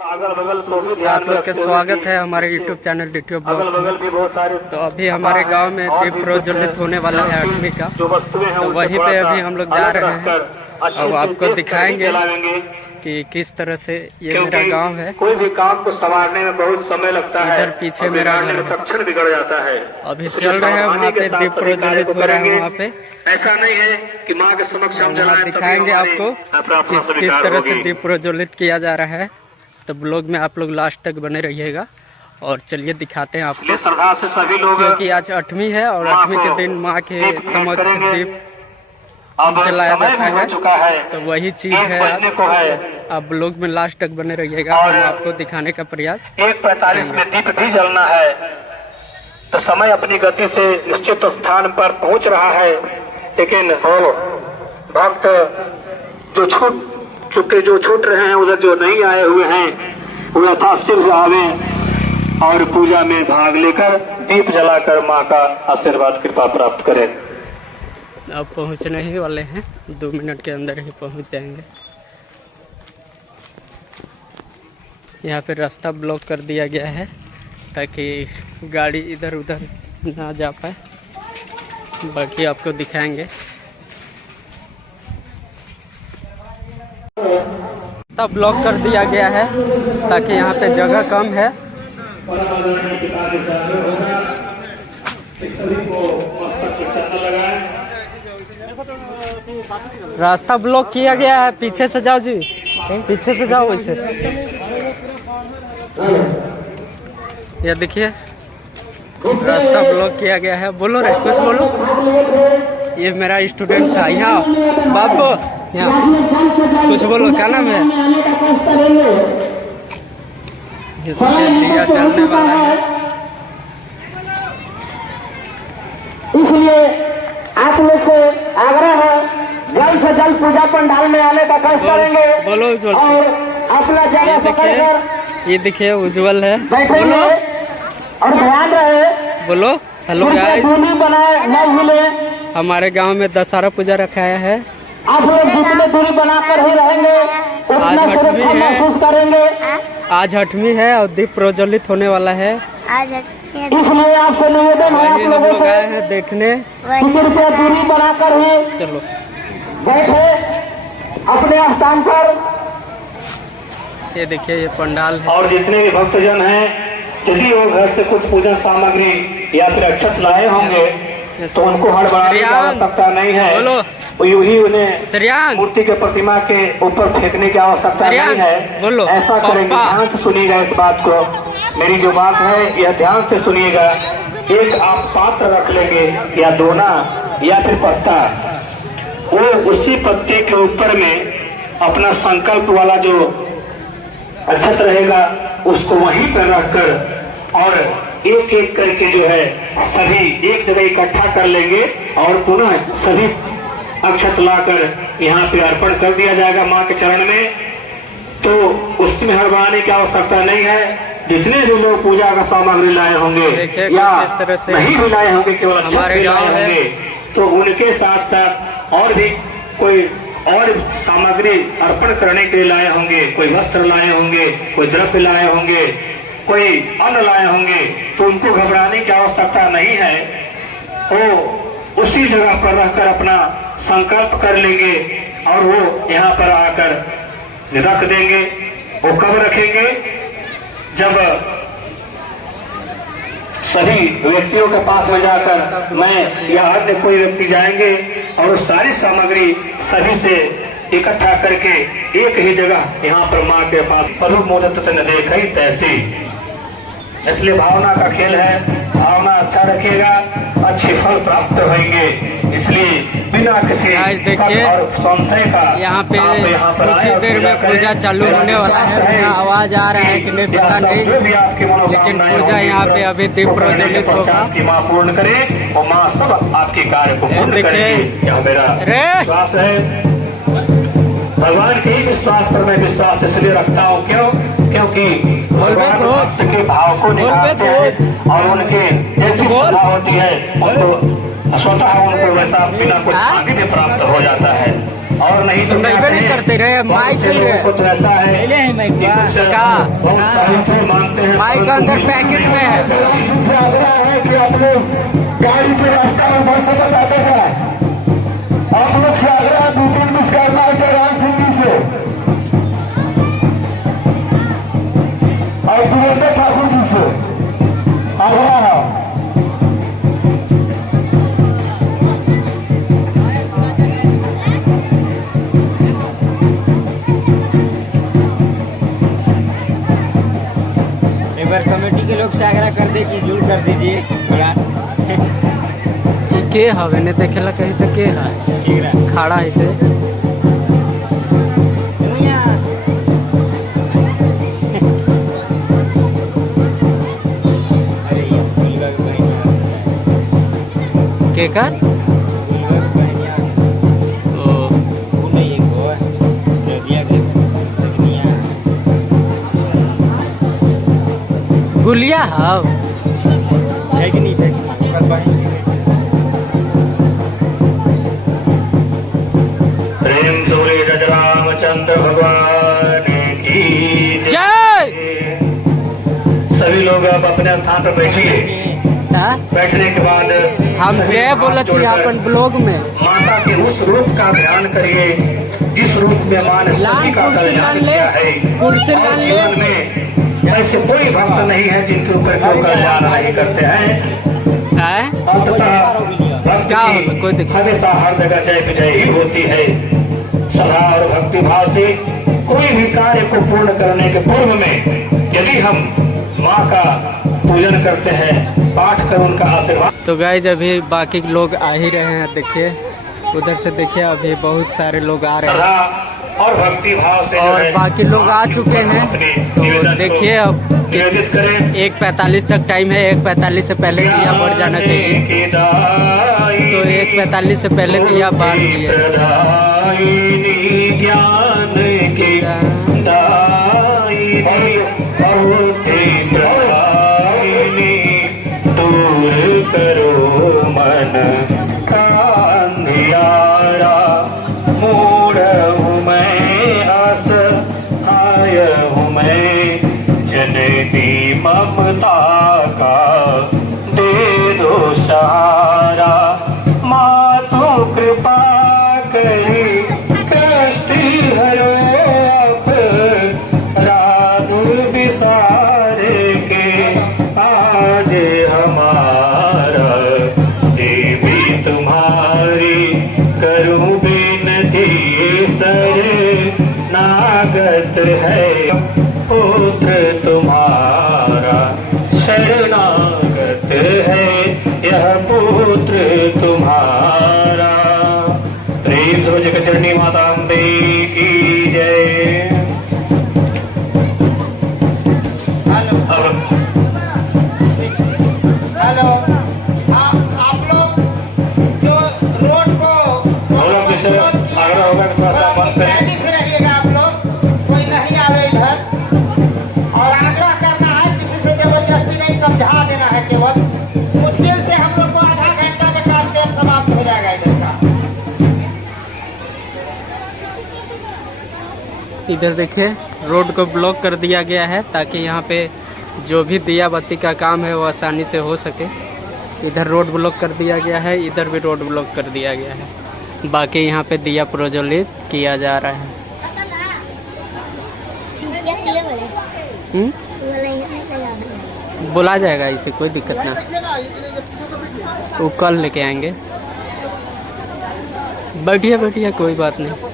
अगल बगल को भी आप लोग का स्वागत है हमारे YouTube चैनल DTO ब्लॉग्स में। तो अभी हमारे गांव में दीप प्रज्वलित होने वाला है 8वीं का, तो वहीं पे अभी हम लोग जा रहे हैं और आपको दिखाएंगे कि किस तरह से ये मेरा गांव है। कोई भी काम को संवारने में बहुत समय लगता है, इधर पीछे मेरा घर है। तक्षण बिगड़ जाता है। अभी चल रहे हैं वहाँ पे दीप प्रज्वलित हो रहा है। वहाँ पे ऐसा नहीं है कि माँ के समक्ष हम दिखाएंगे आपको किस तरह से दीप प्रज्वलित किया जा रहा है। तो ब्लॉग में आप लोग लास्ट तक बने रहिएगा और चलिए दिखाते हैं आपको। श्रद्धा से सभी लोग, क्योंकि आज 8वीं है और 8वीं के दिन माँ के समक्ष दीप जलाया जाता है, तो वही चीज है आज। आप ब्लॉग में लास्ट तक बने रहिएगा, हम आपको दिखाने का प्रयास। 1:45 में दीप भी जलना है, तो समय अपनी गति से निश्चित स्थान पर पहुंच रहा है। लेकिन भक्त जो छूट रहे हैं, उधर जो नहीं आए हुए हैं, वो यथाशीघ्र आवे और पूजा में भाग लेकर दीप जलाकर माँ का आशीर्वाद कृपा प्राप्त करें। अब पहुंचने ही वाले हैं, 2 मिनट के अंदर ही पहुंच जाएंगे। यहाँ पे रास्ता ब्लॉक कर दिया गया है ताकि गाड़ी इधर उधर ना जा पाए। बाकी आपको दिखाएंगे। रास्ता ब्लॉक कर दिया गया है ताकि यहाँ पे जगह कम है। रास्ता ब्लॉक किया गया है, पीछे से जाओ जी, पीछे से जाओ। वैसे ये देखिए रास्ता ब्लॉक किया गया है। बोलो रे, कुछ बोलो। ये मेरा स्टूडेंट था। यहाँ बाबू, यहाँ कुछ बोलो, क्या नाम है? दिया चलने वाला है, इसलिए आप लोग से आग्रह है, जल्द से जल्द पूजा पंडाल में आने का कष्ट करेंगे। बोलो उज्जवल। और अपना जगह पकड़कर ये देखिए उज्जवल है। बोलो और ध्यान रहे। बोलो हेलो गाइस। दूरी बनाए न भूले। हमारे गांव में दशहरा पूजा रखाया है। आप लोग जितने दूरी बनाकर ही रहेंगे उतना सुरक्षा महसूस करेंगे। आज 8वीं है और दीप प्रज्वलित होने वाला है। इसलिए आपसे निवेदन है, आप लोगों से आए हैं देखने। कुछ रुपया दूरी बनाकर ही चलो बैठे अपने स्थान पर। ये देखिए ये पंडाल है। और जितने भी भक्तजन हैं, यदि वो घर से कुछ पूजन सामग्री या फिर अक्षत लाए होंगे तो उनको हड़बड़ाने की आवश्यकता नहीं है। बोलो यूं ही उन्हें मूर्ति के प्रतिमा के ऊपर फेंकने की आवश्यकता नहीं है। बोलो ऐसा करेंगे, ध्यान से सुनिएगा इस बात को। मेरी जो बात है यह ध्यान से सुनिएगा। एक आप पात्र रख लेंगे या दोना या फिर पत्ता, वो उसी पत्ते के ऊपर में अपना संकल्प वाला जो अक्षत रहेगा उसको वहीं पर रखकर और एक एक करके जो है सभी एक जगह इकट्ठा कर लेंगे और पुनः सभी अक्षत लाकर यहाँ पे अर्पण कर दिया जाएगा माँ के चरण में। तो उसमें हड़बड़ाने की आवश्यकता नहीं है। जितने भी लोग पूजा का सामग्री लाए होंगे या इस तरह से नहीं भी लाए होंगे, केवल हमारे लाए होंगे, तो उनके साथ साथ और भी कोई और सामग्री अर्पण करने के लिए लाए होंगे, कोई वस्त्र लाए होंगे, कोई द्रव्य लाए होंगे, कोई अन्न लाए होंगे, तो उनको घबराने की आवश्यकता नहीं है। वो उसी जगह पर रहकर अपना संकल्प कर लेंगे और वो यहाँ पर आकर रख देंगे। वो कब रखेंगे? जब सभी व्यक्तियों के पास में जाकर मैं या अन्य कोई व्यक्ति जाएंगे और सारी सामग्री सभी से इकट्ठा करके एक ही जगह यहाँ पर माँ के पास स्वरूप मोदत ने देखा ही तैसी। इसलिए भावना का खेल है, भावना अच्छा रखिएगा, अच्छे फल प्राप्त होंगे। इसलिए बिना किसी और संशय का यहाँ पे कुछ ही देर में पूजा चालू होने वाला है। यहाँ आवाज आ रहा है कि नहीं पता नहीं, लेकिन पूजा यहाँ पे अभी दीप प्रज्वलित होगा। माँ पूर्ण करे और माँ सब आपके कार्य को पूर्ण करेगी। यह मेरा विश्वास है। भगवान के ही विश्वास पर मैं विश्वास इसलिए रखता हूँ। क्योंकि भगवान के भाव को निभाते हैं और उनके जैसी श्रद्धा होती है उनको स्वतः उनको वैसा बिना कुछ आगे भी प्राप्त हो जाता है। और नहीं तो सुनबे नहीं करते रहे, माइक ही रहे तो ऐसा है मानते हैं माइक का अंदर पैकेट में है। कि आप लोग गाड़ी के रास्ता में बढ़ से बताते हैं, आप लोग से आग्रह 2-3 मिस करना है जयराम सिंह जी से और सुरेंद्र ठाकुर जी से आग्रह है। कमेटी के लोग से आग्रह कर दे कि जुल कर दीजिए यार। के हवे ने देखेला कहीं तो के है खड़ा है से के का गुलिया हाव है कि नहीं प्रेम सूर्य रज रामचंद्र भगवान की जय। सभी लोग अब अपने स्थान पर बैठिए। हाँ? बैठने के बाद हम सभी जय हाथ बोलत थी जोड़कर अपन ब्लॉग में। माता के उस रूप का ध्यान करिए जिस रूप में मां ने सभी का कुर्सी कल्याण लान ले, किया है। कुर्सी और लान ले। जीवन में ऐसे कोई भक्त नहीं है जिनके ऊपर कोई कल्याण नहीं करते हैं। हैं? अंततः भक्त क्या की होगा? कोई दिक्कत हमेशा हर जगह जय विजय ही होती है। सदा और भक्ति भाव से कोई भी कार्य को पूर्ण करने के पूर्व में यदि हम माँ का पूजन करते हैं, पाठ कर उनका आशीर्वाद। तो गाइज अभी बाकी लोग आ ही रहे हैं, देखिए उधर से देखिए अभी बहुत सारे लोग आ रहे हैं श्रद्धा और भक्ति भाव से और जो है, बाकी लोग आ चुके हैं। अपने तो निवेदन को देखिए अब निवेदित करें। 1:45 तक टाइम है, 1:45 से पहले दिया बढ़ जाना चाहिए। तो 1:45 से पहले दिया बाढ़ दिए। ज्ञान के दूर करो मन का अंधियारा, मूढ़ हूँ मैं आस आय हूँ मैं, जननी ममता का दे दो सहारा। मातु कृपा करी कष्ट हरो आप, रानु विसारे के आज हमारा। देवी तुम्हारी करूं बिनती सर नागत है, पुत्र तुम्हारा शरणागत है, यह पुत्र तुम्हारा। प्रेम से जगतजननी माता अम्बे की जय। हेलो आप लोग जो रोड को आग्रह होगा कि थोड़ा सा बंद करें। साइड से रहिएगा, आप लोग कोई नहीं आवे इधर। और आग्रह करना है, किसी से जबरदस्ती नहीं, समझा देना है केवल। मुश्किल से हम लोग को आधा घंटा में कार्यक्रम समाप्त हो जाएगा इधर का। इधर देखिए रोड को ब्लॉक कर दिया गया है ताकि यहाँ पे जो भी दिया बत्ती का काम है वो आसानी से हो सके। इधर रोड ब्लॉक कर दिया गया है, इधर भी रोड ब्लॉक कर दिया गया है। बाकी यहाँ पे दिया प्रज्वलित किया जा रहा है। बुला जाएगा, इसे कोई दिक्कत ना, वो कल लेके आएंगे। बैठिए बैठिए, कोई बात नहीं।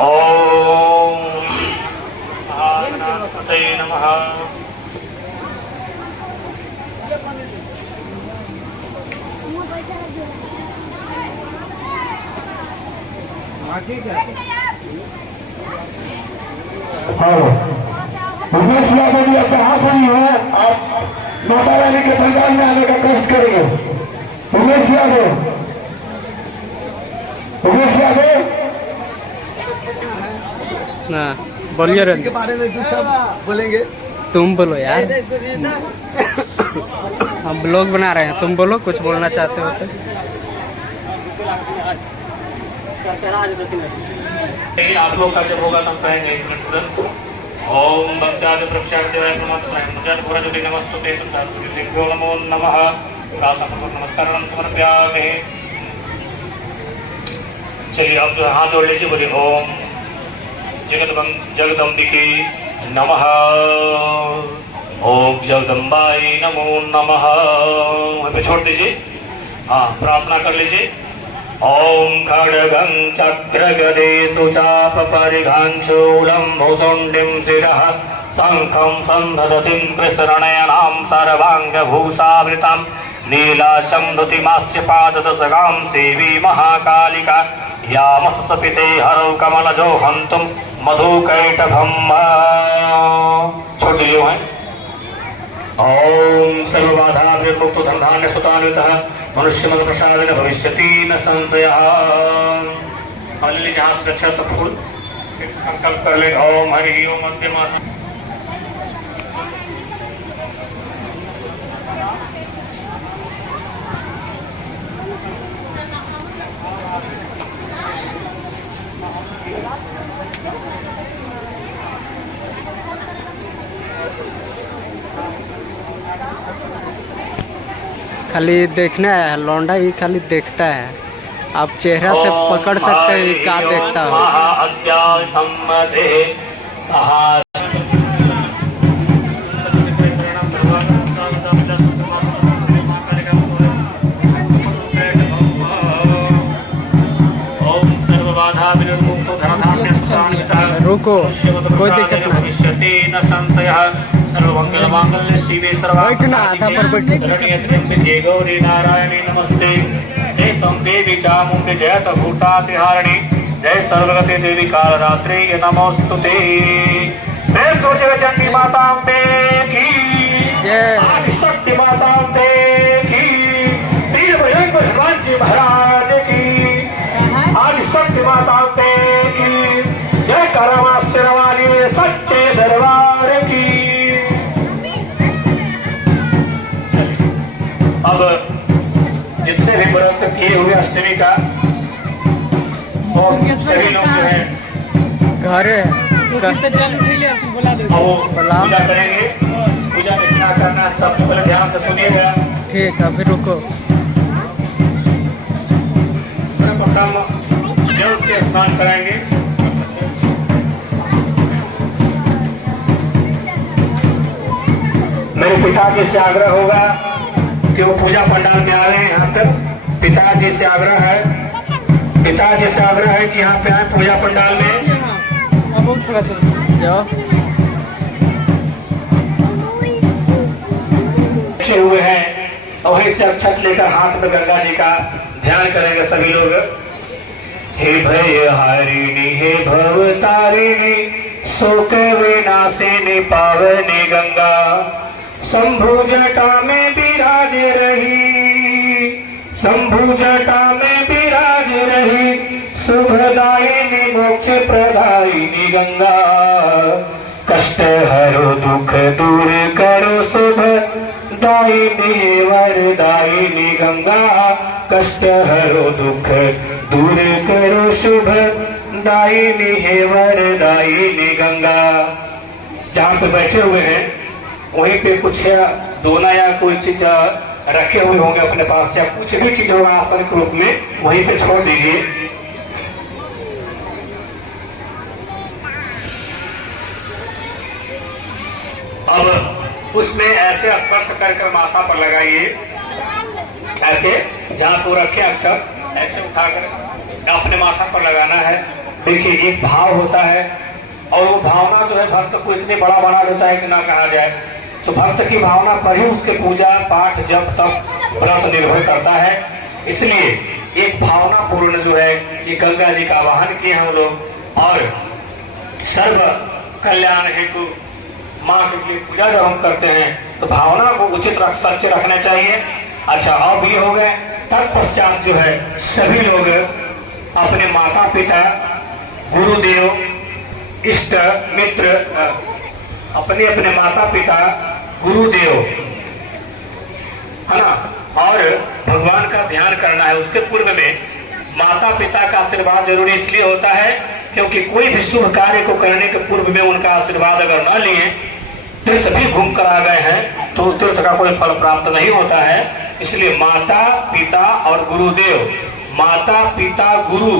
ओम महागणपतये नमः। उमेश यादव जी आपका हाथ बनी है, आप माता रानी के परिवार में आने का कष्ट करेंगे। उमेश यादव उमेश यादव ना बोलिए रे, के बारे में जो सब बोलेंगे। तुम बोलो यार, हम ब्लॉग बना रहे हैं, तुम बोलो कुछ बोलना चाहते हो तो। आप लोग का जब होगा तब कहेंगे तुरंत। ओम भक्त्यादि प्रक्षादेवाय नमस्ते नमस्तुते तुभ्यो नमो नमः। नमस्कारं समर्पयामि। चलिए अब जो हाथ जोड़ लीजिए, बोलिए ओम जगदम्बिके नमः, ओम जगदम्बाय नमो नमः। वहाँ पे छोड़ दीजिए, हाँ प्रार्थना कर लीजिए। ओम खड्गं चक्रगदेषु चापपरिघाञ्चूलं भूसुण्डिं शिरः शङ्खं सन्धदतिं कृष्णनयनां सर्वाङ्गभूषावृतां नीलाशं धृतिमास्य पाददशगां सेवी महाकालिका या मत्सपिते हरौ कमलजो हन्तुं मधुकैटभं। छोड़ दीजिए वहाँ। ओम सर्वबाधाभिर्मुक्तो धनधान्य सुतान्वितः मनुष्यमल प्रसादेन भविष्यति न संशयः। जहाँ से अच्छा तो फूल संकल्प कर ले। ओम हरि ओम मध्यमा। खाली देखना है, लौंडा ही खाली देखता है, आप चेहरा से पकड़ सकते हैं क्या देखता हो। रुको, कोई दिक्कत नहीं, आधा पर जय गौरी नारायणी नमस्ते। जय तम देवी चामुंडे जय भूतातिहारिणी जय सर्वगते देवी कालरात्रि नमोस्तुते। जय सूर्य चंडी माता की जय, आदिशक्ति माता की, वीर भयंकर हनुमान जी महाराज की, आदिशक्ति माता की जय, करमास्त्र वाली सच्चे दरबार की। अब जितने भी व्रत किए हुए अष्टमी का सभी लोग जो है घर पूजा करेंगे। पूजा में क्या करना है सबसे पहले ध्यान से सुनिएगा। ठीक है, अभी रुको। प्रथम जल से स्नान कराएंगे। मेरे पिताजी से आग्रह होगा कि वो पूजा पंडाल में आ रहे हैं यहाँ तक। पिताजी से आग्रह है, पिताजी से आग्रह है कि यहाँ पे आए पूजा पंडाल में। बैठे हुए हैं और वहीं से अक्षत लेकर हाथ में गंगा जी का ध्यान करेंगे सभी लोग। हे भय हारिणी हे भव तारिणी शोक विनाशिनी पावनी गंगा, शंभु जटा में विराज रही, शंभु जटा में विराज रही, शुभदायिनी मोक्ष प्रदायिनी गंगा, कष्ट हरो दुख दूर करो शुभ दायिनी वरदायिनी गंगा, कष्ट हरो दुख दूर करो शुभ दायिनी है वरदायिनी गंगा। जहाँ पे बैठे हुए हैं वहीं पे कुछ दोना या कोई चीज रखे हुए होंगे अपने पास, या कुछ भी चीज होगा आसन के रूप में, वहीं पे छोड़ दीजिए। अब उसमें ऐसे स्पर्श कर माथा पर लगाइए, ऐसे जहाँ को रखे अक्षर ऐसे उठाकर अपने माथा पर लगाना है। देखिए एक भाव होता है और वो भावना जो है भक्त को इतने बड़ा बना देता है कि ना कहा जाए। तो भक्त की भावना पर ही उसके पूजा पाठ जब तक व्रत निर्भर करता है। इसलिए एक भावना पूर्ण जो है ये गंगा जी का आवाहन किए हम लोग, और सर्व कल्याण हेतु माँ की पूजा जब हम करते हैं तो भावना को उचित सच्चे रखना चाहिए। अच्छा, अब ये हो गए। तत्पश्चात जो है सभी लोग अपने माता पिता, गुरुदेव, इष्ट मित्र, अपने अपने माता पिता, गुरुदेव, है ना, और भगवान का ध्यान करना है। उसके पूर्व में माता पिता का आशीर्वाद जरूरी इसलिए होता है क्योंकि कोई भी शुभ कार्य को करने के पूर्व में उनका आशीर्वाद अगर न लिए, तीर्थ भी घूम कर आ गए हैं तो तीर्थ का कोई फल प्राप्त नहीं होता है। इसलिए माता पिता और गुरुदेव, माता पिता गुरु,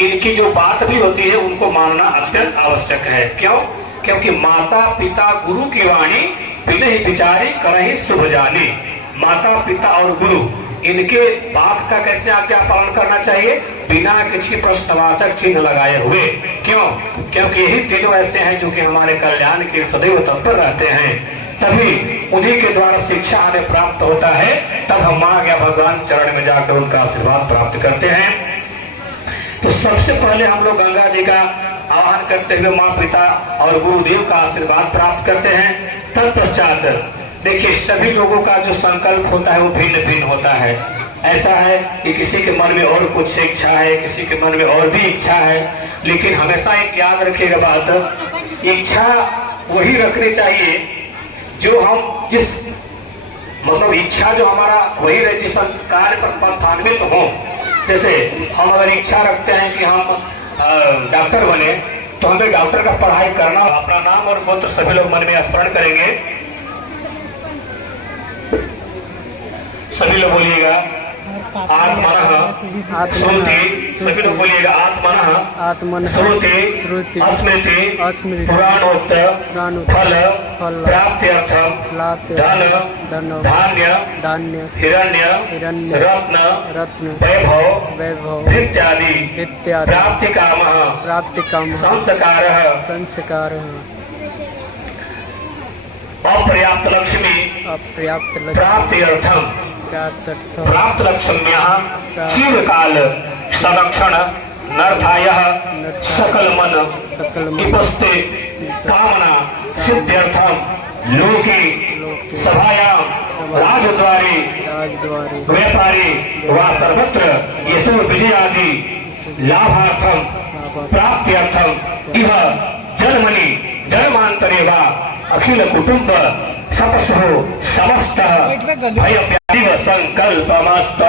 इनकी जो बात भी होती है उनको मानना अत्यंत आवश्यक है। क्यों? क्योंकि माता पिता गुरु की वाणी बिने ही विचारी करही शुभ जानी। माता पिता और गुरु, इनके बात का कैसे आज्ञा पालन करना चाहिए? बिना किसी प्रश्नवाचक चिन्ह लगाए हुए। क्यों? क्योंकि यही तीनों ऐसे हैं जो कि हमारे कल्याण के सदैव तत्पर रहते हैं। तभी उन्हीं के द्वारा शिक्षा हमें प्राप्त होता है, तब हम मां या भगवान चरण में जाकर उनका आशीर्वाद प्राप्त करते हैं। तो सबसे पहले हम लोग गंगा जी का आवाहन करते हुए माँ पिता और गुरुदेव का आशीर्वाद प्राप्त करते हैं। तत्पश्चात देखिए, सभी लोगों का जो संकल्प होता है वो भिन्न भिन्न होता है। ऐसा है कि किसी के मन में और कुछ इच्छा है, किसी के मन में और भी इच्छा है, लेकिन हमेशा एक याद रखिएगा बात, इच्छा वही रखनी चाहिए जो हम जिस मतलब इच्छा जो हमारा वही रहे जिस कार्य पर पंथान्वित हो। जैसे हम अगर इच्छा रखते हैं कि हम डॉक्टर बने, तो हमें डॉक्टर का पढ़ाई करना। अपना नाम और गोत्र सभी लोग मन में स्मरण करेंगे। सभी लोग बोलिएगा आत्मनः श्रुति। सभी लोग बोलिएगा आत्मनः श्रुति स्मृति पुराणोक्त फल प्राप्त्यर्थम धन धान्य हिरण्य रत्न वैभव इत्यादि प्राप्ति काम संस्कार अपर्याप्त लक्ष्मी प्राप्त लक्ष्म्या चिरकाल संरक्षण नर्थायः सकल मन इपस्ते कामना सिद्ध्यर्थम लोके सभायां राजद्वारे व्यापारी वा सर्वत्र यशो विजयादि लाभार्थम प्राप्त्यर्थम इह जन्मनि जन्मांतरे वा अखिल कुटुंब सपस्हो समस्त भय संकल्पमस्त।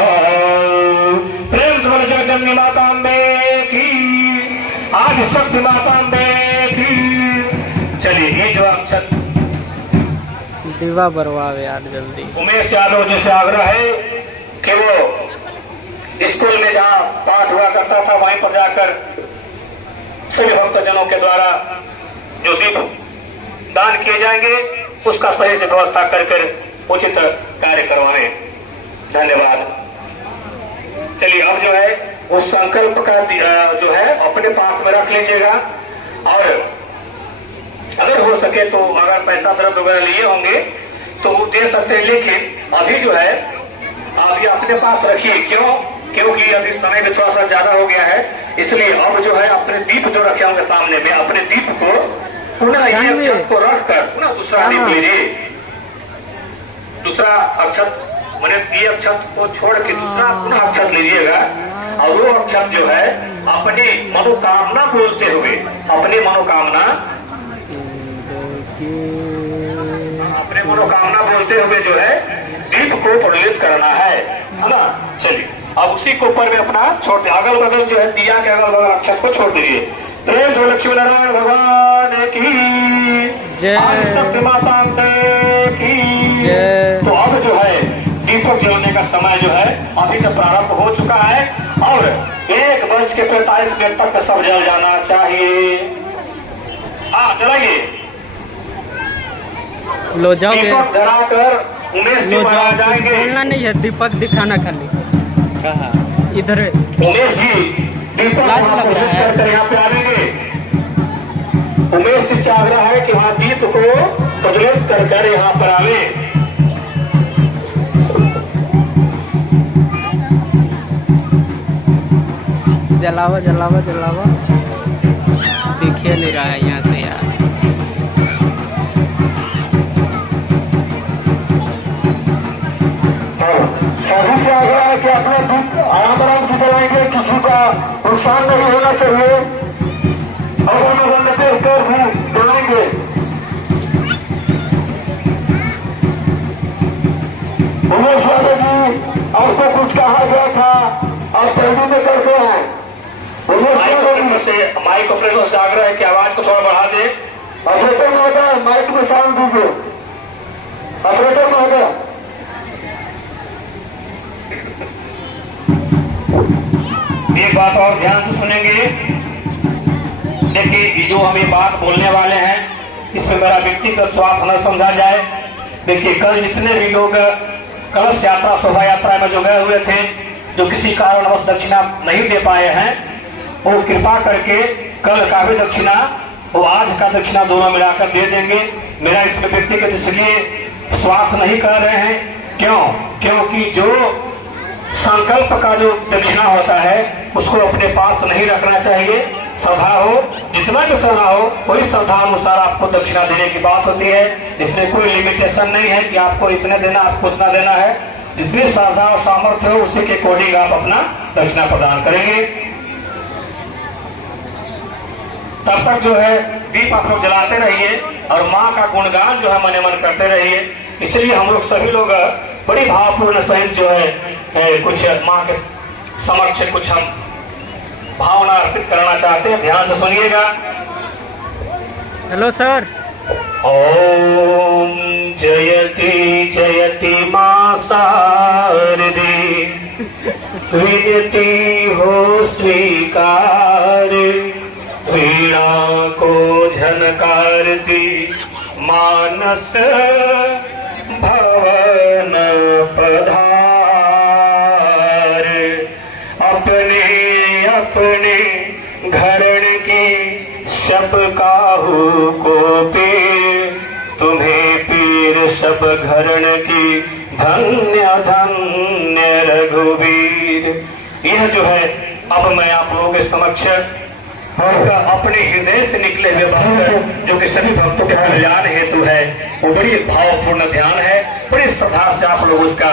प्रेम से जगन्नी मातांबे की, आदि शक्ति मातांबे की। चलिए, ये जो अक्षर दीवा बरवावे यार जल्दी। उमेश यादव जी से आग्रह है कि वो स्कूल में जहाँ पाठ हुआ करता था वहीं पर जाकर सभी भक्तजनों के द्वारा जो दीप दान किए जाएंगे उसका सही से व्यवस्था कर उचित कार्य करवाने। धन्यवाद। चलिए, अब जो है उस संकल्प का जो है अपने पास में रख लीजिएगा, और अगर हो सके तो अगर पैसा द्रव्य वगैरह लिए होंगे तो दे सकते हैं, लेकिन अभी जो है आप ये अपने पास रखिए। क्यों? क्योंकि अभी समय भी थोड़ा सा ज्यादा हो गया है, इसलिए अब जो है अपने दीप जो रखे होंगे सामने में, अपने दीप को पुनः ये अक्षत को रखकर पुनः दूसरा दीप लीजिए। दूसरा अक्षत मैंने ये अक्षत को छोड़ के दूसरा पुनः अक्षत लीजिएगा, और वो अक्षत जो है अपनी मनोकामना बोलते हुए, अपनी मनोकामना बोलते हुए जो है दीप को प्रज्वलित करना है ना। चलिए, अब उसी के ऊपर में अपना छोड़ दिया, अगल बगल जो है दिया के अगल बगल अक्षत को छोड़ दीजिए। प्रेम से लक्ष्मी नारायण भगवान की जय, शक्ति माता की जय। तो अब जो है दीपक जलाने का समय जो है अभी से प्रारंभ हो चुका है, और 1:45 तक सब जल जाना चाहिए। चलाइए, लो जाओगे दीपक जलाकर उमेश जी महाराज जाएंगे। बोलना नहीं है, दीपक दिखाना खाली। कहाँ? इधर है उमेश जी। दीपक कर यहाँ पे आएंगे। उमेश जी से आग्रह है कि वहाँ दीप को प्रज्वलित कर यहाँ पर आवे। जलावा दिखे नहीं रहा है यहाँ से यार। सभी से आग्रह है कि अपने दीप आराम से जलाएंगे, किसी का नुकसान नहीं होना चाहिए। अगर अगर देख कर भी जाएंगे। उमेश यादव जी, आपको कुछ कहा गया था, आप जल्दी में करते हैं। उमेश यादव जी से माइक ऑपरेटर से आग्रह है कि आवाज को थोड़ा बढ़ा दे। ऑपरेटर महोदय, माइक में साउंड दीजिए। ऑपरेटर महोदय, एक बात और ध्यान से सुनेंगे। देखिए, ये जो हम ये बात बोलने वाले हैं, इसमें मेरा व्यक्तिगत स्वार्थ न समझा जाए। देखिए, कल जितने भी लोग कलश यात्रा शोभा यात्रा में जो गए हुए थे, जो किसी कारणवश दक्षिणा नहीं दे पाए हैं, वो कृपा करके कल का भी दक्षिणा वो आज का दक्षिणा दोनों मिलाकर दे देंगे। मेरा इसमें व्यक्तिगत इसलिए स्वार्थ नहीं कर रहे हैं, क्योंकि जो संकल्प का जो दक्षिणा होता है उसको अपने पास नहीं रखना चाहिए। श्रद्धा हो, जितना भी श्रद्धा हो, वही श्रद्धा अनुसार आपको दक्षिणा देने की बात होती है। इसमें कोई लिमिटेशन नहीं है कि आपको इतने देना, आपको उतना देना है। जितनी श्रद्धा और सामर्थ्य हो उसी के अकॉर्डिंग आप अपना दक्षिणा प्रदान करेंगे। तब तक जो है दीप आप लोग जलाते रहिए और माँ का गुणगान जो है मने मन करते रहिए। इसलिए हम लोग सभी लोग बड़ी भावपूर्ण सहित जो है कुछ माँ के समक्ष कुछ हम भावना अर्पित करना चाहते हैं। ध्यान से सुनिएगा। Hello sir. ओम जयति जयति मां शारदे, विनती हो स्वीकार, वीणा को झनकारती मानस भवन पधार। अपने अपने घरण की सब काहू को पीर, तुम्हें पीर सब घरण की धन्य धन्य रघुवीर। यह जो है अब मैं आप लोगों के समक्ष अपने हृदय से निकले हुए भक्त, जो कि सभी भक्तों के कल्याण हेतु है, वो बड़ी भावपूर्ण ध्यान है। बड़ी श्रद्धा से आप लोग उसका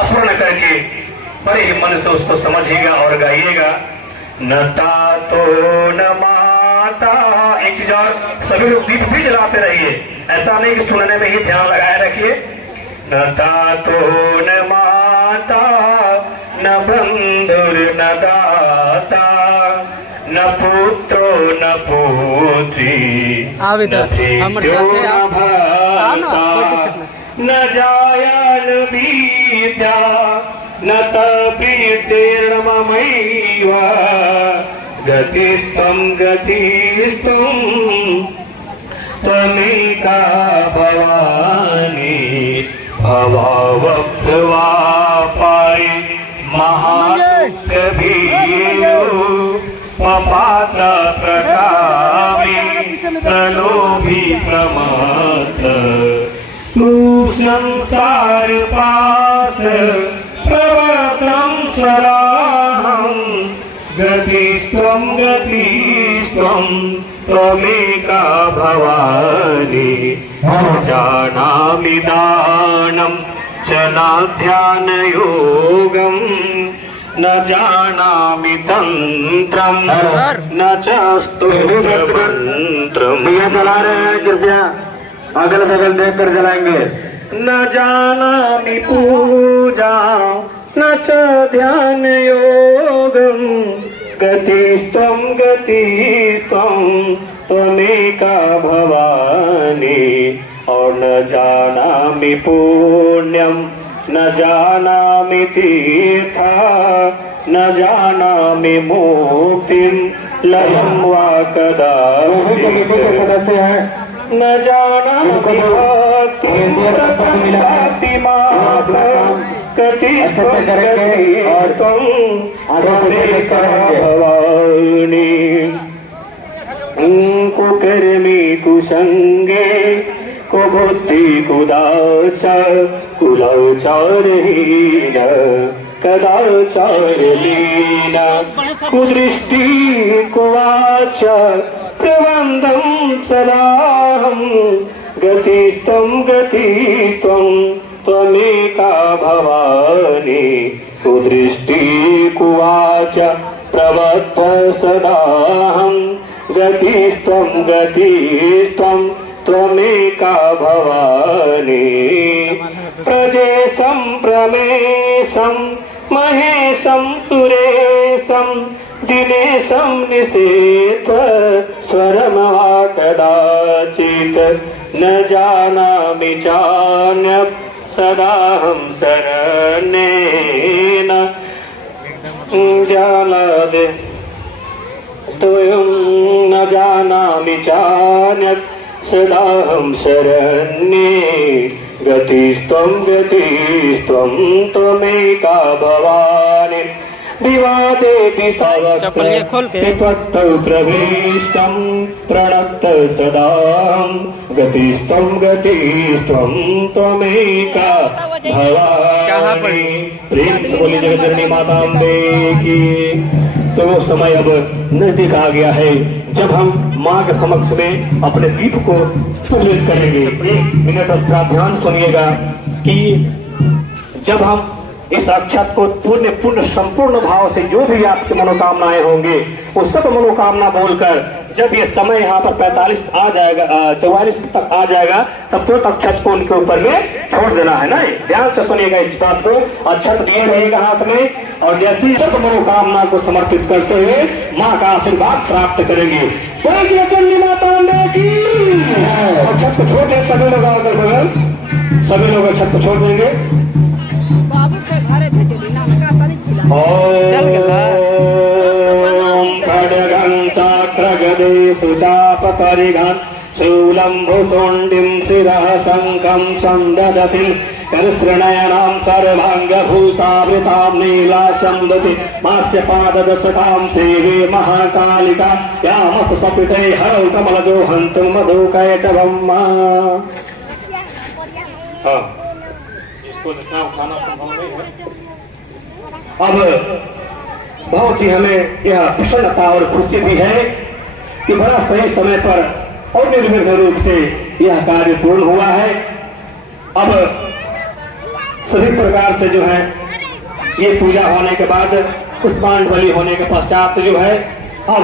स्मरण करके बड़े ही मन से उसको समझिएगा और गाइएगा। न तातो न माता, एक चीज और, सभी लोग दीप भी जलाते रहिए, ऐसा नहीं कि सुनने में ही ध्यान लगाए रखिए। न तातो न माता, न बंधुर न दाता, न पुत्रो न पुत्री, न जायान बीजा, न तप्रीतिर्ममैव, गतिस्त्वं गतिस्त्वं त्वमेका भवानी, भवावप्तवापाय महादुःखभीरो, पात्र प्रकामी प्रलोभी प्रमाद, संसार पास प्रवर्तम सराहं, गतिस्त्वं गतिस्त्वं त्वमेका भवानी, जानामि दानं च नाध्यानयोगं, न जानामि तंत्रं न च स्तोत्रमंत्रं। ये जला रहे हैं, कृपया अगल बगल देखकर जलाएंगे। न जानामि पूजा न च ध्यान योगं, गतिस्त्वं गतिस्त्वं त्वमेका भवानी, और न जानामि पुण्यं न जानामि तीर्था, न जानामि मुक्तिं लयं वा कदाचित्, न जानामि भक्तिं कतिस्त्वं त्वमेका भवानी। कुकर्मी कुसंगे को बुद्धि कुदास, कुलाचारहीन कदाचारलीन, कुदृष्टि कुवाच प्रबंधं सदाहं, गतिस्त्वं गतिस्त्वं त्वमेका भवानी, कुदृष्टि कुवाच भवतः सदाहं गतिस्त्वं गतिस्त्वं त्वमेका भवानी प्रदेशं प्रमेशं महेशं सुरेशं दिनेशं निषेध स्वरमवा कदाचित् न जानामि चान्यत् सदाहं शरणेन जानादे त्वं न जानामि चान्यत् सदाहं शरण्ये गतिस्त्वं त्वमेका भवानी विवादे विपत्तौ प्रविष्टं प्रणत सदा गतिस्त्वं त्वमेका भवानी। प्रेम से बोली जगतजननी माता अम्बे की। तो वो समय अब नजदीक आ गया है जब हम माँ के समक्ष में अपने दीप को प्रज्वलित करेंगे। 1 मिनट अब ध्यान सुनिएगा कि जब हम इस अक्षत को पूर्ण संपूर्ण भाव से जो भी आपकी मनोकामनाएं होंगे वो सब मनोकामना बोलकर जब ये समय यहाँ पर 45 आ जाएगा 44 तक आ जाएगा तब तो अक्षत को उनके ऊपर में छोड़ देना है ना। ध्यान से सुनिएगा इस बात को। अक्षत दिए रहेगा हाथ में और जैसी सब मनोकामना को समर्पित करते हुए माँ का आशीर्वाद प्राप्त करेंगे। माता की अक्षत को छोड़ दें सभी लोग आकर बगल सभी लोग अक्षत को छोड़ देंगे। खड्गं चाक्रगदे सुचापकरिघं शूलं भुसुण्डिं शिरः शङ्खं सन्ददति करस्त्रिनयनां सर्वाङ्गभूषावृतां नीलाशं दति मास्य पाददशतां सेवे महाकालिका यामत सपिते हरौ कमलजो हन्तु मधुकैटभं। हाँ इसको उठाना संभव नहीं है। अब बहुत ही हमें यह प्रसन्नता और खुशी भी है कि बड़ा सही समय पर और निर्विघ्न रूप से यह कार्य पूर्ण हुआ है। अब सभी प्रकार से जो है ये पूजा होने के बाद पुष्पांजलि बलि होने के पश्चात जो है अब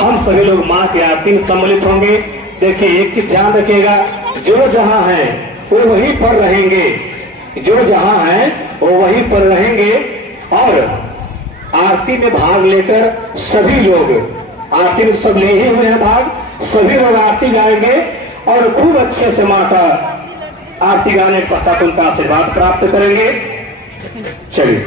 हम सभी लोग माँ की आरती में सम्मिलित होंगे। देखिए एक चीज ध्यान रखिएगा, जो जहाँ है वो वहीं पर रहेंगे, जो जहाँ है वो वहीं पर रहेंगे और आरती में भाग लेकर सभी लोग आरती में सब ले ही हुए हैं भाग, सभी लोग आरती गाएंगे और खूब अच्छे से माँ का आरती गाने के पश्चात उनका आशीर्वाद प्राप्त करेंगे। चलिए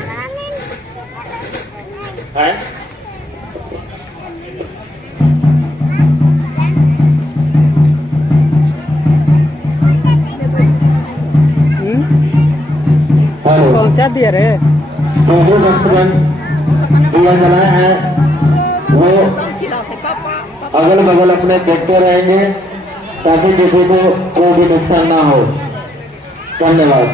पहुंचा दिया रे। तो जो भक्तगण दिया जलाए हैं वो अगल बगल अपने देखते रहेंगे ताकि किसी को कोई भी नुकसान ना हो। धन्यवाद।